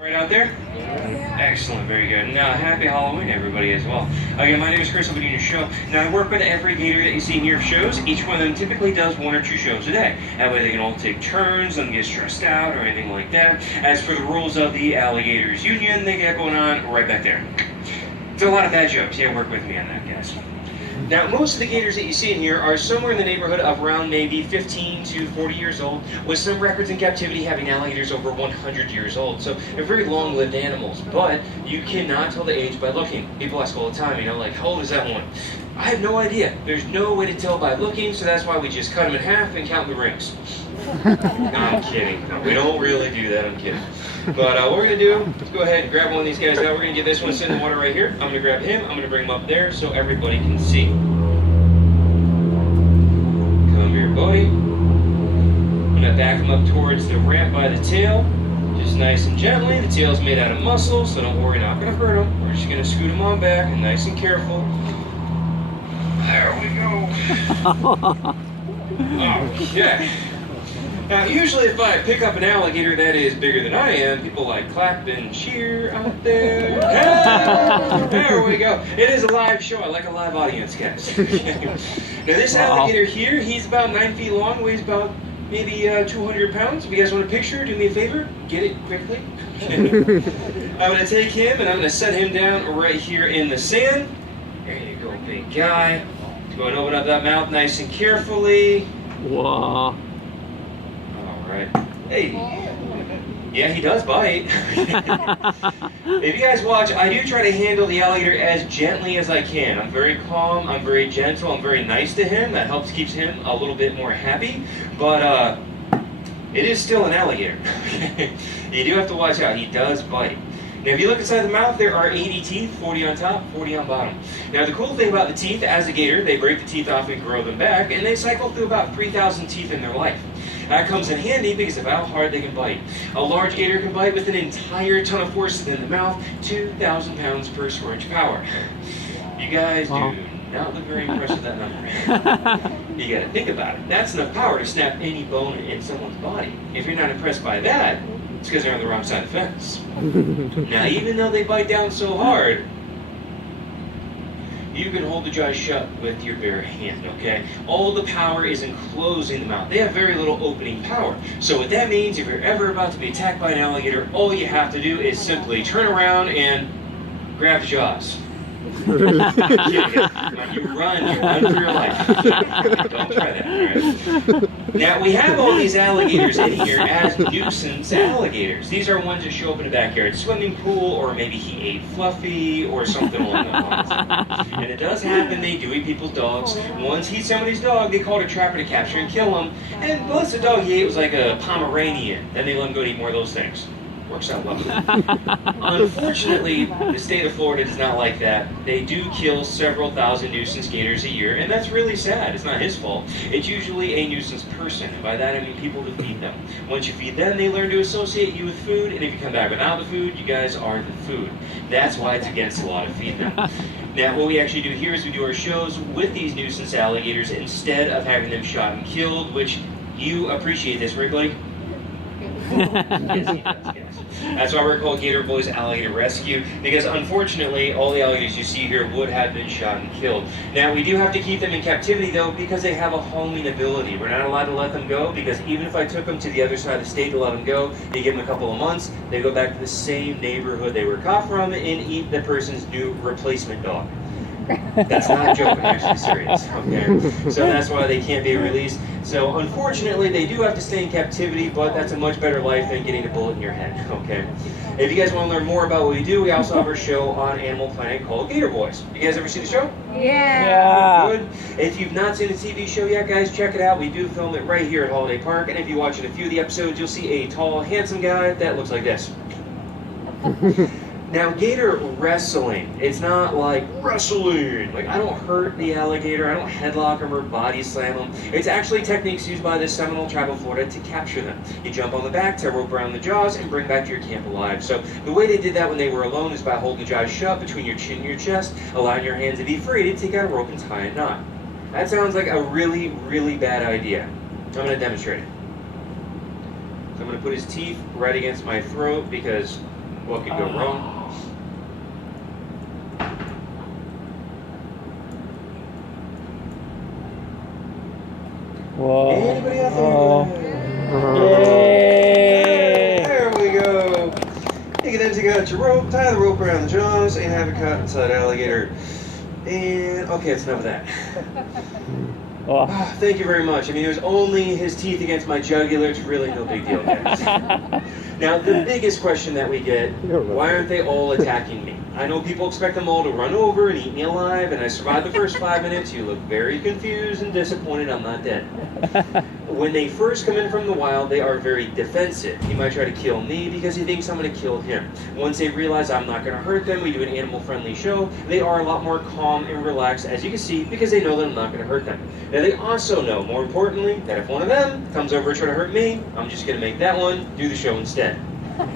Right out there? Excellent, very good. And happy Halloween, everybody, as well. Again, my name is Chris. I'll be doing your show. Now, I work with every gator that you see here for shows. Each one of them typically does 1 or 2 shows a day. That way they can all take turns, don't get stressed out or anything like that. As for the rules of the Alligators Union, they got going on right back there. It's a lot of bad jokes. Yeah, work with me on that, guys. Now, most of the gators that you see in here are somewhere in the neighborhood of around maybe 15 to 40 years old, with some records in captivity having alligators over 100 years old. So they're very long-lived animals, but you cannot tell the age by looking. People ask all the time, like, how old is that one? I have no idea. There's no way to tell by looking, so that's why we just cut them in half and count the rings. No, I'm kidding. No, we don't really do that. I'm kidding. But what we're going to do, let's go ahead and grab one of these guys out. We're going to get this one sitting in the water right here. I'm going to grab him. I'm going to bring him up there so everybody can see. Come here, buddy. I'm going to back him up towards the ramp by the tail. Just nice and gently. The tail's made out of muscle, so don't worry, not going to hurt him. We're just going to scoot him on back and nice and careful. There we go. Okay. Now, usually if I pick up an alligator that is bigger than I am, people like clap and cheer out there. Hey! There we go. It is a live show. I like a live audience, guys. Now, this alligator here, he's about 9 feet long, weighs about maybe 200 pounds. If you guys want a picture, do me a favor. Get it quickly. I'm going to take him and I'm going to set him down right here in the sand. There you go, big guy. Go and open up that mouth nice and carefully. Whoa. Right. Hey. Yeah, he does bite. If you guys watch, I do try to handle the alligator as gently as I can. I'm very calm, I'm very gentle, I'm very nice to him. That helps keeps him a little bit more happy. But it is still an alligator. You do have to watch out. He does bite. Now, if you look inside the mouth, there are 80 teeth, 40 on top, 40 on bottom. Now, the cool thing about the teeth, as a gator, they break the teeth off and grow them back, and they cycle through about 3,000 teeth in their life. That comes in handy because of how hard they can bite. A large gator can bite with an entire ton of force in the mouth, 2,000 pounds per square inch power. You guys do not look very impressed with that number. You gotta think about it. That's enough power to snap any bone in someone's body. If you're not impressed by that, it's because they're on the wrong side of the fence. Now, even though they bite down so hard, you can hold the jaw shut with your bare hand, okay? All the power is in closing the mouth. They have very little opening power. So what that means, if you're ever about to be attacked by an alligator, all you have to do is simply turn around and grab the jaws. You run for your life. Don't try that, all right? Now, we have all these alligators in here as nuisance alligators. These are ones that show up in a backyard swimming pool, or maybe he ate Fluffy, or something along those lines. And it does happen, they do eat people's dogs. Once he ate somebody's dog, they called a trapper to capture and kill him. And once the dog he ate was like a Pomeranian, then they let him go to eat more of those things. Works out well. Unfortunately, the state of Florida does not like that. They do kill several thousand nuisance gators a year, and that's really sad. It's not his fault. It's usually a nuisance person, and by that I mean people to feed them. Once you feed them, they learn to associate you with food, and if you come back without the food, you guys are the food. That's why it's against the law to feed them. Now, what we actually do here is we do our shows with these nuisance alligators instead of having them shot and killed, which you appreciate this, right, buddy? Yes, he does, yes. That's why we're called Gator Boys Alligator Rescue, because unfortunately all the alligators you see here would have been shot and killed. Now, we do have to keep them in captivity though, because they have a homing ability. We're not allowed to let them go, because even if I took them to the other side of the state to let them go, they give them a couple of months, they go back to the same neighborhood they were caught from and eat the person's new replacement dog. That's not a joke, I'm actually serious, okay? So that's why they can't be released. So unfortunately, they do have to stay in captivity, but that's a much better life than getting a bullet in your head, okay? If you guys want to learn more about what we do, we also have our show on Animal Planet called Gator Boys. You guys ever see the show? Yeah. Good. If you've not seen the TV show yet, guys, check it out. We do film it right here at Holiday Park, and if you watch a few of the episodes, you'll see a tall, handsome guy that looks like this. Now, gator wrestling, it's not like wrestling. Like, I don't hurt the alligator, I don't headlock him or body slam him. It's actually techniques used by the Seminole tribe of Florida to capture them. You jump on the back, tie a rope around the jaws, and bring back to your camp alive. So the way they did that when they were alone is by holding the jaws shut between your chin and your chest, allowing your hands to be free to take out a rope and tie a knot. That sounds like a really, really bad idea. I'm going to demonstrate it. So I'm going to put his teeth right against my throat because What could go wrong? Whoa. Anybody out Oh. there? Yay! There we go. You can then take out your rope, tie the rope around the jaws, and have it caught inside alligator. And okay, that's enough of that. Oh. Thank you very much. I mean, it was only his teeth against my jugular. It's really no big deal, guys. Now, the biggest question that we get, why aren't they all attacking me? I know people expect them all to run over and eat me alive, and I survived the first 5 minutes. You look very confused and disappointed I'm not dead. When they first come in from the wild, they are very defensive. He might try to kill me because he thinks I'm going to kill him. Once they realize I'm not going to hurt them, we do an animal-friendly show, they are a lot more calm and relaxed, as you can see, because they know that I'm not going to hurt them. Now, they also know, more importantly, that if one of them comes over trying to hurt me, I'm just going to make that one do the show instead. Now,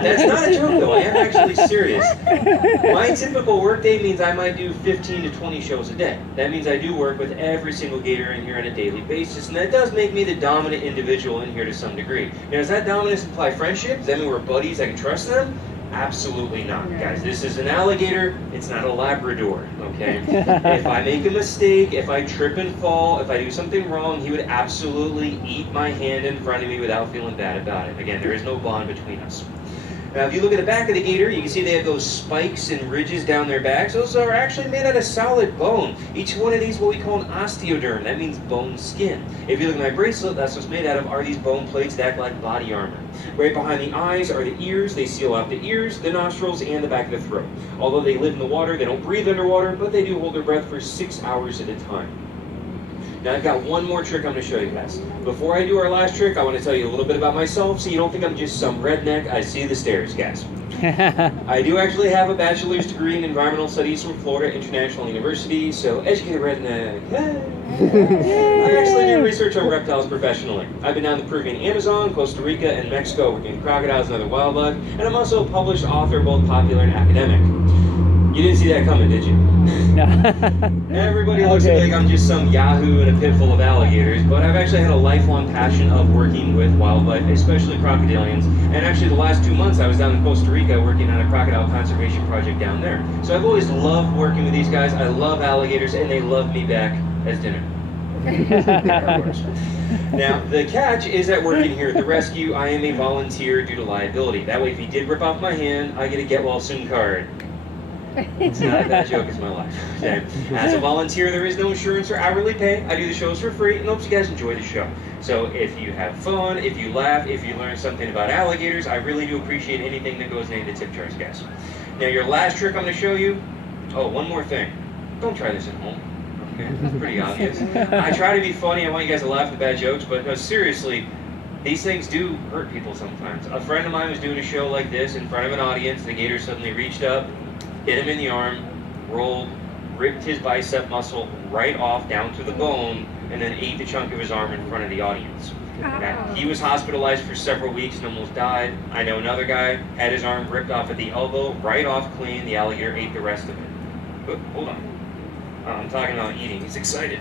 that's not a joke, though. I am actually serious. My typical work day means I might do 15 to 20 shows a day. That means I do work with every single gator in here on a daily basis, and that does make me the dominant individual in here to some degree. Now, does that dominance imply friendship? Does that mean we're buddies, I can trust them? Absolutely not, guys. This is an alligator, it's not a Labrador, okay? If I make a mistake, if I trip and fall, if I do something wrong, he would absolutely eat my hand in front of me without feeling bad about it. Again, there is no bond between us. Now, if you look at the back of the gator, you can see they have those spikes and ridges down their backs. Those are actually made out of solid bone. Each one of these is what we call an osteoderm. That means bone skin. If you look at my bracelet, that's what's made out of, are these bone plates that act like body armor. Right behind the eyes are the ears. They seal out the ears, the nostrils, and the back of the throat. Although they live in the water, they don't breathe underwater, but they do hold their breath for 6 hours at a time. Now, I've got one more trick I'm going to show you guys. Before I do our last trick, I want to tell you a little bit about myself so you don't think I'm just some redneck. I see the stairs, guys. I do actually have a bachelor's degree in environmental studies from Florida International University, so educated redneck. I actually do research on reptiles professionally. I've been down the Peruvian Amazon, Costa Rica, and Mexico working with crocodiles and other wildlife, and I'm also a published author, both popular and academic. You didn't see that coming, did you? No. Everybody looks at me like I'm just some yahoo in a pit full of alligators, but I've actually had a lifelong passion of working with wildlife, especially crocodilians. And actually the last 2 months I was down in Costa Rica working on a crocodile conservation project down there. So I've always loved working with these guys. I love alligators, and they love me back as dinner. Now, the catch is that working here at the rescue, I am a volunteer due to liability. That way, if he did rip off my hand, I get a get well soon card. It's not a bad joke, it's my life. Okay. As a volunteer, there is no insurance or hourly pay. I do the shows for free and hope you guys enjoy the show. So if you have fun, if you laugh, if you learn something about alligators, I really do appreciate anything that goes into the tip jars, guys. Now, your last trick I'm going to show you. Oh, one more thing. Don't try this at home. Okay, it's pretty obvious. I try to be funny. I want you guys to laugh at the bad jokes, but no, seriously, these things do hurt people sometimes. A friend of mine was doing a show like this in front of an audience. The gator suddenly reached up, hit him in the arm, rolled, ripped his bicep muscle right off down to the bone, and then ate the chunk of his arm in front of the audience. Now, he was hospitalized for several weeks and almost died. I know another guy had his arm ripped off at the elbow, right off clean. The alligator ate the rest of it. But hold on. I'm talking about eating. He's excited.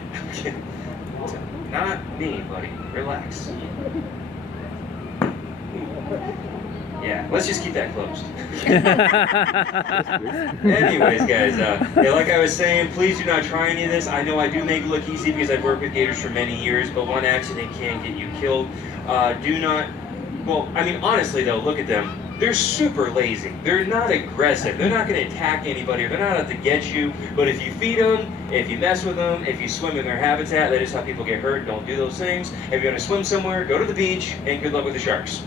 Not me, buddy. Relax. Yeah, let's just keep that closed. Anyways, guys, like I was saying, please do not try any of this. I know I do make it look easy because I've worked with gators for many years, but one accident can get you killed. Do not, well, I mean, honestly though, look at them. They're super lazy. They're not aggressive. They're not going to attack anybody. They're not out to get you. But if you feed them, if you mess with them, if you swim in their habitat, that is how people get hurt. Don't do those things. If you're going to swim somewhere, go to the beach, and good luck with the sharks.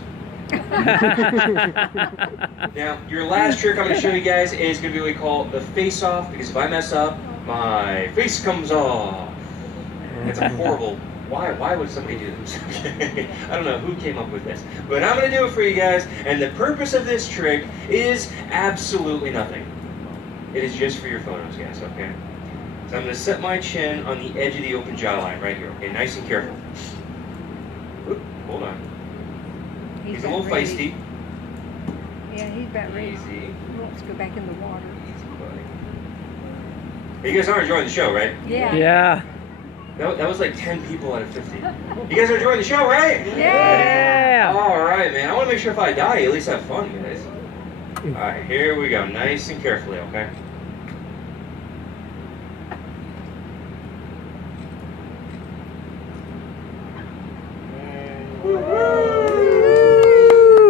Now, your last trick I'm going to show you guys is going to be what we call the face-off, because if I mess up, my face comes off. It's a horrible... Why would somebody do this? I don't know who came up with this. But I'm going to do it for you guys, and the purpose of this trick is absolutely nothing. It is just for your photos, guys, okay? So I'm going to set my chin on the edge of the open jawline right here, okay? Nice and careful. Oop, hold on. He's a little feisty. Yeah, he's about ready. Easy. He wants to go back in the water. Easy, buddy. You guys are enjoying the show, right? Yeah. Yeah. That was like 10 people out of 50. You guys are enjoying the show, right? Yeah. All right, man. I want to make sure if I die, you at least have fun, guys. All right, here we go. Nice and carefully, okay?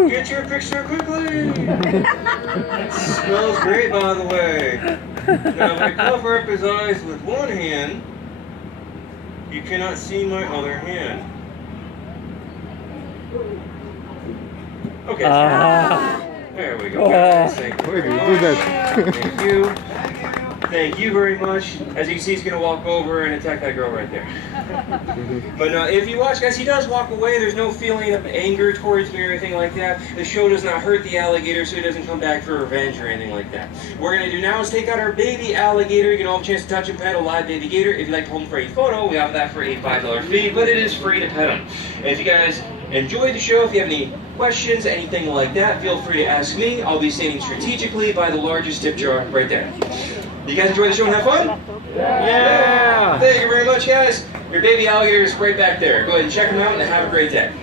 Get your picture quickly. It smells great, by the way. Now, if I cover up his eyes with one hand, you cannot see my other hand. Okay. There we go. Guys. Thank you very much. Thank you. Thank you very much. As you can see, he's going to walk over and attack that girl right there. But if you watch, guys, he does walk away. There's no feeling of anger towards me or anything like that. The show does not hurt the alligator, so he doesn't come back for revenge or anything like that. What we're going to do now is take out our baby alligator. You can all have a chance to touch and pet a live baby gator. If you'd like to hold him for a photo, we have that for a $5 fee, but it is free to pet him. And if you guys enjoyed the show, if you have any questions, anything like that, feel free to ask me. I'll be standing strategically by the largest tip jar right there. You guys enjoy the show and have fun? Yeah. Thank you very much, guys. Your baby alligator is right back there. Go ahead and check them out and have a great day.